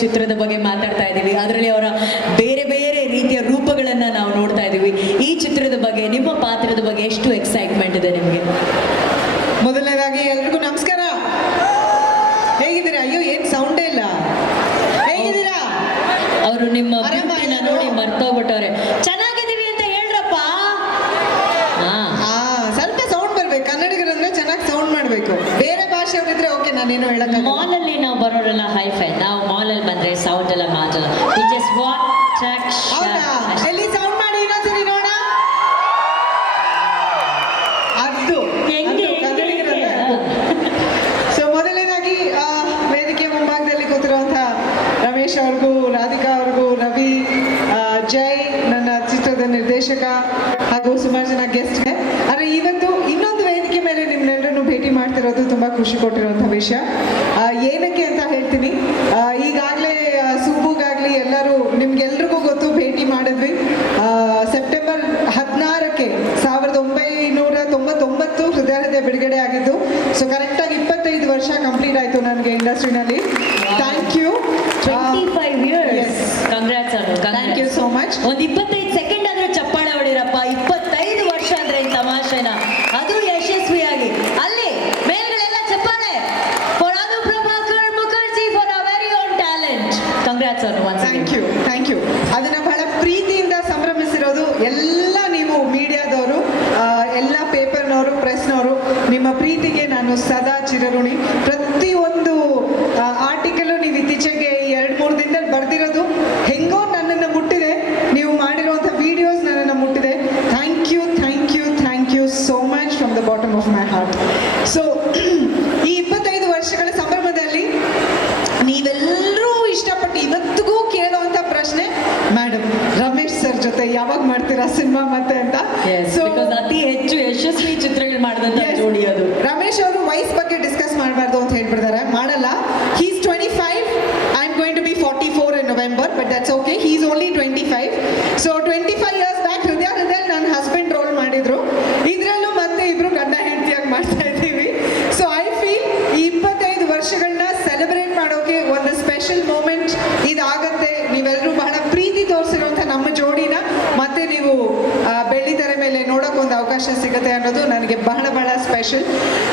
ಚಿತ್ರದ ಬಗ್ಗೆ ಮಾತಾಡ್ತಾ ಇದ್ದೀವಿ. ಅದರಲ್ಲಿ ಅವರ ಬೇರೆ ಬೇರೆ ರೀತಿಯ ರೂಪಗಳನ್ನ ನಾವು ನೋಡ್ತಾ ಇದ್ದೀವಿ. ಈ ಚಿತ್ರದ ಬಗ್ಗೆ ನಿಮ್ಮ ಪಾತ್ರದ ಬಗ್ಗೆ ಎಷ್ಟು ಎಕ್ಸೈಟ್ಮೆಂಟ್ ಇದೆ ನಿಮಗೆ? ಮೊದಲನೇದಾಗಿ ಎಲ್ರಿಗೂ ನಮಸ್ಕಾರ. ಹೇಗಿದ್ದೀರಾ? ಅಯ್ಯೋ ಏನ್ ಸೌಂಡೇ ಇಲ್ಲ. ಹೇಗಿದ್ದೀರಾ? ಅವರು ನಿಮ್ಮ? ನೋಡಿ ಮರ್ತೋಗ್ಬಿಟ್ಟವ್ರೆ. ಚೆನ್ನಾಗಿದ್ದೀವಿ ಅಂತ ಹೇಳ್ರಪ್ಪ. ಹಾ ಸ್ವಲ್ಪ ಸೌಂಡ್ ಬರ್ಬೇಕು. ಕನ್ನಡಿಗರಂದ್ರೆ ಚೆನ್ನಾಗಿ ಸೌಂಡ್ ಮಾಡಬೇಕು. ಬೇರೆ ಭಾಷೆ ಇದ್ರೆ ಓಕೆ ನಾನೇನು ಹೇಳಕ್ ಮಾಲ್ ಅಲ್ಲಿ ನಾವು ಬರೋರೆಲ್ಲ ಹೈ ಫೈ ನಾವು ಮಾಲ್ ಅಲ್ಲಿ ಬಂದ್ರೆ ಸೌಂಡ್ ಎಲ್ಲ ಮಾತ್ರ ವಿ ಜಸ್ಟ್ ವಾಟ್ ಟ್ರ್ಯಾಕ್ ಹೌದಾ? ಎಲ್ಲಿ ಸೌಂಡ್ ಮಾಡಿ ಇನ್ನೊಂದ್ಸರಿ ನೋಡ ಅದು ಹೆಂಗೆ ಸೊ ಮೊದಲನೇದಾಗಿ ಆ, ವೇದಿಕೆ ಮುಂಭಾಗದಲ್ಲಿ ಕೂತಿರುವಂತಹ ರಮೇಶ್ ಅವ್ರಿಗೂ ರಾಧಿಕಾ ಅವ್ರಿಗೂ ರವಿ ಜೈ ನನ್ನ ಚಿತ್ರದ ನಿರ್ದೇಶಕ ಹಾಗೂ ಸುಮಾರು ಜನ ಗೆಸ್ಟ್ಗೆ ಆದರೆ ಇವತ್ತು ಇನ್ನೊಂದು ವೇದಿಕೆ ಮೇಲೆ ನಿಮ್ಮೆಲ್ಲರನ್ನು ಮಾಡ್ತಿರೋದು ತುಂಬ ಖುಷಿ ಕೊಟ್ಟಿರುವಂಥ ವಿಷಯ. ಏನಕ್ಕೆ ಅಂತ ಹೇಳ್ತೀನಿ. ಈಗಾಗಲೇ ಸುಬ್ಬುಗಾಗಲಿ ಎಲ್ಲರೂ ನಿಮ್ಗೆಲ್ರಿಗೂ ಗೊತ್ತು ಭೇಟಿ ಮಾಡಿದ್ವಿ. ಸೆಪ್ಟೆಂಬರ್ ಹದಿನಾರಕ್ಕೆ ಸಾವಿರದ ಒಂಬೈನೂರ ತೊಂಬತ್ತೊಂಬತ್ತು ಹೃದಯ ಹೃದಯ ಬಿಡುಗಡೆ ಆಗಿದ್ದು ಸೊ ಕರೆಕ್ಟಾಗಿ ಇಪ್ಪತ್ತೈದು ವರ್ಷ ಕಂಪ್ಲೀಟ್ ಆಯ್ತು ನನಗೆ ಇಂಡಸ್ಟ್ರಿನಲ್ಲಿ. Thank you five years thank you so much ಒಂದು ಇಪ್ಪತ್ತೈದು ಸೆಕೆಂಡ್ ಆದ್ರೂ ಚಪ್ಪಾಳೆ ಹೊಡಿರಪ್ಪ ಇಪ್ಪತ್ತೈದು ವರ್ಷ ಅಂದ್ರೆ ಈ ತಮಾಷೆನ ಅದು ಯಶಸ್ವಿಯಾಗಿ ಅಲ್ಲಿ ಮೇಲ್ಗಳೆಲ್ಲ ಚಪ್ಪಾಳೆ for Anu Prabhakar Mukherjee for a very own talent congrats ಅವರು once thank you thank you ಅದನ್ನ ಬಹಳ ಪ್ರೀತಿಯಿಂದ ಸಂಭ್ರಮಿಸಿರೋದು ಎಲ್ಲ ನೀವು ಮೀಡಿಯಾದವರು ಎಲ್ಲ ಪೇಪರ್ನವರು ಪ್ರೆಸ್ನವರು ಪ್ರೀತಿಗೆ ನಾನು ಸದಾ ಚಿರಋಣಿ. ಪ್ರತಿಯೊಂದು ಆರ್ಟಿಕಲು ನೀವು ಇತ್ತೀಚೆಗೆ ಎರಡು ಮೂರು ದಿನದಲ್ಲಿ ಬರ್ದಿರೋದು. ಹೆಂಗೋ ನನ್ನನ್ನು ಮುಟ್ಟಿದೆ. ನೀವು ಮಾಡಿರುವಂಥ ವಿಡಿಯೋಸ್ ನನ್ನನ್ನು ಮುಟ್ಟಿದೆ. Thank you thank you thank you so much from the bottom of my heart so ಈ ಇಪ್ಪತ್ತೈದು ವರ್ಷಗಳ ಸಂಭ್ರಮದಲ್ಲಿ ನೀವೆಲ್ಲರೂ ಇಷ್ಟಪಟ್ಟು ಇವತ್ತಿಗೂ ಕೇಳುವಂತ ಪ್ರಶ್ನೆ ಮೇಡಮ್ ರಮೇಶ್ ಸರ್ ಜೊತೆ ಯಾವಾಗ ಮಾಡ್ತೀರಾ ಸಿನಿಮಾ ಮತ್ತೆ ಅಂತ? ಸೊ ಅತಿ ಹೆಚ್ಚು ಯಶಸ್ವಿ ಚಿತ್ರಗಳು ಮಾಡಿದಂತ Yes. ಜೋಡಿ ಅದು ರಮೇಶ್ ಅವರು ವಯಸ್ ಬಗ್ಗೆ ಡಿಸ್ಕಸ್ ಮಾಡಬಾರ್ದು ಅಂತ ಹೇಳ್ಬಿಡ್ತಾರೆ ಮಾಡಲ್ಲ he's twenty five I am going to be forty four in November but that's okay he's only twenty five so twenty five years back ಹೃದಯ ಹೃದಯ ನನ್ನ ಹಸ್ಬೆಂಡ್ ರೋಲ್ ಮಾಡಿದ್ರು. ಇದರಲ್ಲೂ ಮತ್ತೆ ಇಬ್ರು ಗಂಡ ಹೆಂಡತಿಯಾಗಿ ಮಾಡ್ತಾ ಇದ್ದೀವಿ. ಸೊ ಐ ಫೀಲ್ ಈ ಇಪ್ಪತ್ತೈದು ವರ್ಷಗಳನ್ನ ಸೆಲೆಬ್ರೇಟ್ ಮಾಡೋಕೆ ಒಂದು ಸ್ಪೆಷಲ್ ಮೂಮೆಂಟ್ ಇದಾಗತ್ತೆ. ನೀವೆಲ್ಲರೂ ಬಹಳ ಪ್ರೀತಿ ತೋರಿಸಿರುವಂಥ ನಮ್ಮ ಜೋಡಿನ. ಮತ್ತೆ ನೀವು ಆ, ಮೇಲೆ ನೋಡೋಕೆ ಒಂದು ಅವಕಾಶ ಸಿಗುತ್ತೆ ಅನ್ನೋದು ನನಗೆ ಬಹಳ ಬಹಳ ಸ್ಪೆಷಲ್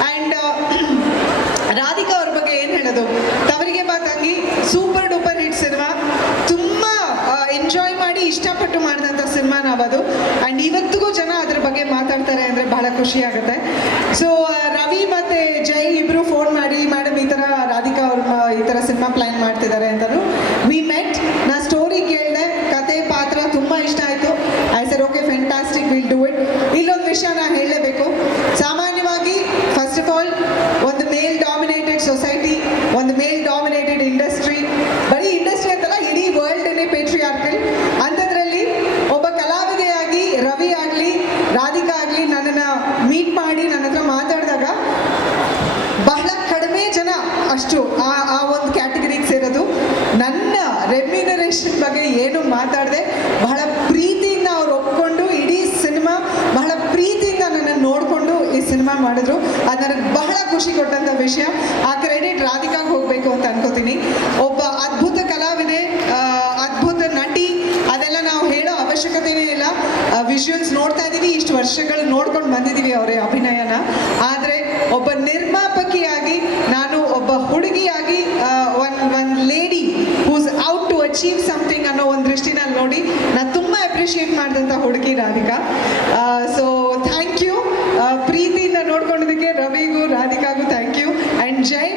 ಆ್ಯಂಡ್ ರಾಧಿಕಾ ಅವ್ರ ಬಗ್ಗೆ ಏನು ಹೇಳೋದು? ತವರಿಗೆ ಬಾ ಸೂಪರ್ ಡೂಪರ್ ಹಿಟ್ ಸಿನಿಮಾ ತುಂಬ ಎಂಜಾಯ್ ಮಾಡಿ ಇಷ್ಟಪಟ್ಟು ಮಾಡಿದಂಥ ಸಿನಿಮಾ ನಾವದು ಆ್ಯಂಡ್ ಇವತ್ತಿಗೂ ಜನ ಅದ್ರ ಬಗ್ಗೆ ಮಾತಾಡ್ತಾರೆ ಅಂದ್ರೆ ಬಹಳ ಖುಷಿ ಆಗುತ್ತೆ. ಸೊ ರವಿ ಮತ್ತೆ ಜೈ ಇಬ್ಬರು ಫೋನ್ ಮಾಡಿ ಮೇಡಮ್ ಈ ತರ ರಾಧಿಕಾ ಅವ್ರ ಈ ತರ ಸಿನಿಮಾ ಪ್ಲಾನ್ ಮಾಡ್ತಿದ್ದಾರೆ ಅಂತಲೂ ವಿ ಮೆಟ್ ನಾ ಸ್ಟೋರಿ ಕೇಳಿದೆ ಕತೆ ಪಾತ್ರ ತುಂಬ ಇಷ್ಟ ಆಯಿತು I sir okay fantastic will do it ಇಲ್ಲೊಂದು ವಿಷಯ ನಾನು ಹೇಳಲೇಬೇಕು ಸಾಮಾನ್ಯವಾಗಿ ಫಸ್ಟ್ ಆಫ್ ಆಲ್ ಒಂದು ಮೇಲ್ ಡಾಮಿನೇಟೆಡ್ ಸೊಸೈಟಿ ಒಂದು ಮೇಲ್ ಡಾಮಿನೇಟೆಡ್ ಇಂಡಸ್ಟ್ರಿ ಬರೀ ಇಂಡಸ್ಟ್ರಿ ಅಂತಲ್ಲ ಇಡೀ ವರ್ಲ್ಡನ್ನೇ ಪೇಟ್ರಿಯಾರ್ಕಲ್ ಅಂಥದ್ರಲ್ಲಿ ಒಬ್ಬ ಕಲಾವಿದೆಯಾಗಿ ರವಿ ಆಗಲಿ ರಾಧಿಕಾ ಆಗಲಿ ನನ್ನನ್ನು ಮೀಟ್ ಮಾಡಿ ನನ್ನ ಹತ್ರ ಮಾತಾಡಿದಾಗ ಬಹಳ ಕಡಿಮೆ ಜನ ಅಷ್ಟು ಆ ಆ ಒಂದು ಕ್ಯಾಟಗರಿಗೆ ಸೇರೋದು. ನನ್ನ ರೆಮ್ಯುನರೇಷನ್ ಬಗ್ಗೆ ಏನು ಮಾತಾಡದೆ, ಬಹಳ ಪ್ರೀತಿಯಿಂದ ಅವ್ರು ಒಪ್ಕೊಂಡು ಇಡೀ ಸಿನಿಮಾ ಬಹಳ ಪ್ರೀತಿಯಿಂದ ನನ್ನನ್ನು ನೋಡಿಕೊಂಡು ಈ ಸಿನಿಮಾ ಮಾಡಿದ್ರು. ಅದು ನನಗೆ ಬಹಳ ಖುಷಿ ಕೊಟ್ಟಂಥ ವಿಷಯ. ಆ ಕ್ರೆಡಿಟ್ ರಾಧಿಕಾಗೆ ಹೋಗಬೇಕು ಅಂತ ಅನ್ಕೋತೀನಿ. ಒಬ್ಬ ಅದ್ಭುತ ಕಲಾವಿದೆ ಅದ್ಭುತ ನಟಿ, ಅದೆಲ್ಲ ನಾವು ಹೇಳೋ ಅವಶ್ಯಕತೆನೇ ಇಲ್ಲ. ವಿಷುವಲ್ಸ್ ನೋಡ್ತಾ ಇದ್ದೀವಿ ಇಷ್ಟು ವರ್ಷಗಳು ನೋಡ್ಕೊಂಡು ಬಂದಿದ್ದೀವಿ ಅವರೇ ಅಭಿನಯನ. ಆದರೆ ಒಬ್ಬ ಒಬ್ಬ ಹುಡುಗಿಯಾಗಿ one one lady who's out to achieve something ಅನ್ನೋ ಒಂದು ದೃಷ್ಟಿನಲ್ಲಿ ನೋಡಿ ನಾನು ತುಂಬ ಅಪ್ರಿಷಿಯೇಟ್ ಮಾಡಿದಂಥ ಹುಡುಗಿ ರಾಧಿಕಾ. ಸೊ ಥ್ಯಾಂಕ್ ಯು ಪ್ರೀತಿಯಿಂದ ನೋಡ್ಕೊಂಡಿದ್ದಕ್ಕೆ ರವಿಗೂ ರಾಧಿಕಾಗೂ ಥ್ಯಾಂಕ್ ಯು ಆ್ಯಂಡ್ ಜೈ,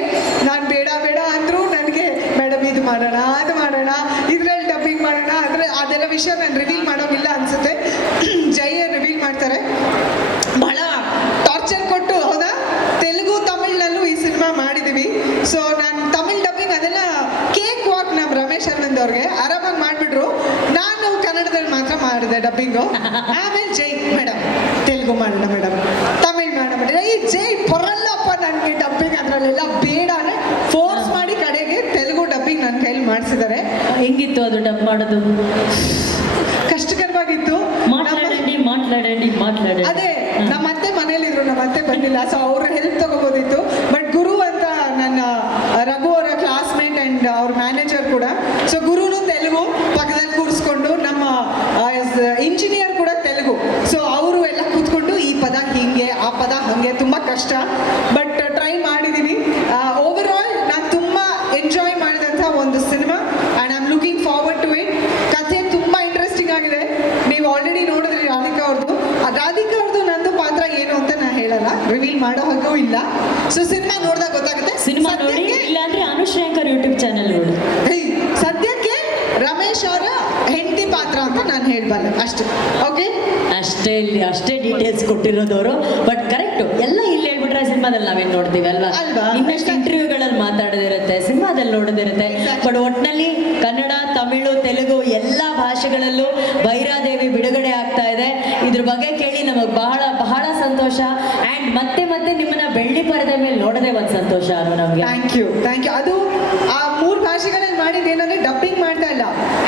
ನಾನು ಬೇಡ ಬೇಡ ಅಂದರೂ ನನಗೆ ಮೇಡಮ್ ಇದು ಮಾಡೋಣ, ಅದು ಮಾಡೋಣ, ಇದರಲ್ಲಿ ಡಬ್ಬಿಂಗ್ ಮಾಡೋಣ ಅದರ ಅದೆಲ್ಲ ವಿಷಯ ನಾನು ರಿವೀಲ್ ಮಾಡೋಂಗಿಲ್ಲ ಅನ್ಸುತ್ತೆ ಜೈ ರಿವೀಲ್ ಮಾಡ್ತಾರೆ ಬಹಳ ಟಾರ್ಚರ್ ಕೊಟ್ಟು ಹೌದಾ ತೆಲುಗು ತಮಿಳ್ನಲ್ಲೂ ಈ ಮಾಡಿದ್ವಿ ಸೊ ನಾನು ತಮಿಳ್ ಡಬ್ಬಿಂಗ್ ಅದೆಲ್ಲ ಕೇಕ್ ವಾಕ್ ನಮ್ಮ ರಮೇಶ್ ಅರವಿಂದ್ ಅವ್ರಿಗೆ. ಆರಾಮಾಗಿ ಮಾಡಿಬಿಟ್ರು. ನಾನು ಕನ್ನಡದಲ್ಲಿ ಮಾತ್ರ ಮಾಡಿದೆ ಡಬ್ಬಿಂಗು ಆಮೇಲೆ ಜೈ ಮೇಡಮ್ ತೆಲುಗು ಮಾಡೋಣ ಮೇಡಮ್ ತಮಿಳ್ ಮಾಡೋಣ ಈ ಜೈ ಪೊರಲ್ಲಪ್ಪ ನನಗೆ ಡಬ್ಬಿಂಗ್ ಅದರಲ್ಲೆಲ್ಲ ಬೇಡ ಫೋರ್ಸ್ ಮಾಡಿ ಕಡೆಗೆ ತೆಲುಗು ಡಬ್ಬಿಂಗ್ ನನ್ನ ಕೈಲಿ ಮಾಡಿಸಿದ್ದಾರೆ ಹೆಂಗಿತ್ತು ಅದು ಡಬ್ ಮಾಡೋದು? ಕಷ್ಟಕರವಾಗಿತ್ತು. ಮಾತಾಡಂಡಿ ಮಾತಾಡಂಡಿ ಮಾತಾಡಂಡಿ ಅದೇ ನಮ್ಮ ಅತ್ತೆ ಮನೇಲಿದ್ರು ನಮ್ಮ ಅತ್ತೆ ಬಂದಿಲ್ಲ. ಸೊ ಅವ್ರು ಒಂದು cinema and I am looking forward to it ಕಥೆ ತುಂಬ ಇಂಟ್ರೆಸ್ಟಿಂಗ್ ಆಗಿದೆ. ನೀವು ಆಲ್ರೆಡಿ ನೋಡಿದ್ರಿ ರಾಧಿಕಾ ಅವ್ರದ್ದು ಆ ರಾಧಿಕಾ ಅವ್ರದ್ದು ನಂದು ಪಾತ್ರ ಏನು ಅಂತ ನಾನು ಹೇಳಲ್ಲ. ರಿವೀಲ್ ಮಾಡೋ ಹಾಗೂ ಇಲ್ಲ. ಸೊ ಸಿನಿಮಾ ನೋಡಿದಾಗ ಗೊತ್ತಾಗುತ್ತೆ. ಸಿನಿಮಾ ಇಲ್ಲಾಂದ್ರೆ ಅನುಶ್ರೇಂಕರ್ ಯೂಟ್ಯೂಬ್ ಚಾನೆಲ್ ನೋಡಿ. ಸದ್ಯಕ್ಕೆ ರಮೇಶ್ ಅವರ ಹೆಂಡತಿ ಪಾತ್ರ ಅಂತ ನಾನು ಹೇಳ್ಬಲ್ಲ. ಅಷ್ಟೇ. ಓಕೆ ಅಷ್ಟೇ ಇಲ್ಲಿ ಅಷ್ಟೇ ಡೀಟೇಲ್ಸ್ ಕೊಟ್ಟಿರೋದವರು. ಬಟ್ ಕರೆಕ್ಟ್ ಎಲ್ಲ ಇಲ್ಲಿ ಹೇಳ್ಬಿಟ್ರೆ ಸಿನಿಮಾದಲ್ಲಿ ನಾವೇನ್ ನೋಡ್ತೀವಿ ಅಲ್ವಾ? ಇನ್ನಷ್ಟು ಇಂಟರ್ವ್ಯೂಗಳಲ್ಲಿ ಮಾತಾಡದಿರುತ್ತೆ ಸಿನಿಮಾದಲ್ಲಿ ನೋಡೋದಿರುತ್ತೆ. ಬಟ್ ಒಟ್ನಲ್ಲಿ ಕನ್ನಡ ತಮಿಳು ತೆಲುಗು ಎಲ್ಲಾ ಭಾಷೆಗಳಲ್ಲೂ ಭೈರಾದೇವಿ ಬಿಡುಗಡೆ ಆಗ್ತಾ ಇದೆ. ಇದ್ರ ಬಗ್ಗೆ ಕೇಳಿ ನಮಗೆ ಬಹಳ ಬಹಳ ಸಂತೋಷ. ಅಂಡ್ ಮತ್ತೆ ಮತ್ತೆ ನಿಮ್ಮನ್ನ ಬೆಳ್ಳಿ ಪರದೆ ಮೇಲೆ ನೋಡದೆ ಒಂದು ಸಂತೋಷ ನಮಗೆ ನಮ್ಗೆ ಥ್ಯಾಂಕ್ ಯು ಥ್ಯಾಂಕ್ ಯು ಅದು ಆ ಮೂರು ಭಾಷೆಗಳಲ್ಲಿ ಮಾಡಿದ್ದು ಏನಂದ್ರೆ ಡಬ್ಬಿಂಗ್ ಮಾಡ್ತಾ ಇಲ್ಲ.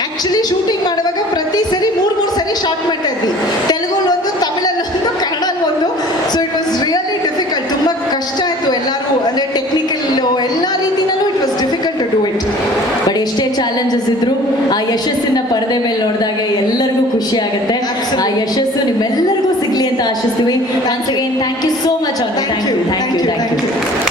ಆಕ್ಚುಲಿ ಶೂಟಿಂಗ್ ಮಾಡುವಾಗ ಪ್ರತಿ ಸರಿ ಮೂರು ಮೂರು ಸರಿ ಶಾರ್ಟ್ ಮಾಡ್ತಾ ಇದ್ವಿ. ತೆಲುಗಲ್ಲಿ ಒಂದು ತಮಿಳಲ್ಲಿ ಒಂದು ಕನ್ನಡಲ್ಲಿ ಒಂದು so it was really difficult ತುಂಬ ಕಷ್ಟ ಆಯಿತು ಎಲ್ಲರೂ ಅಂದರೆ ಟೆಕ್ನಿಕಲ್ ಎಲ್ಲ ರೀತಿನಲ್ಲೂ it was difficult to do it but ಎಷ್ಟೇ ಚಾಲೆಂಜಸ್ ಇದ್ರು ಆ ಯಶಸ್ಸಿನ ಪರದೆ ಮೇಲೆ ನೋಡಿದಾಗ ಎಲ್ಲರಿಗೂ ಖುಷಿ ಆಗುತ್ತೆ. ಆ ಯಶಸ್ಸು ನಿಮ್ಮೆಲ್ಲರಿಗೂ ಸಿಗ್ಲಿ ಅಂತ ಆಶಿಸ್ತೀವಿ. Thank you so much thank you thank you thank you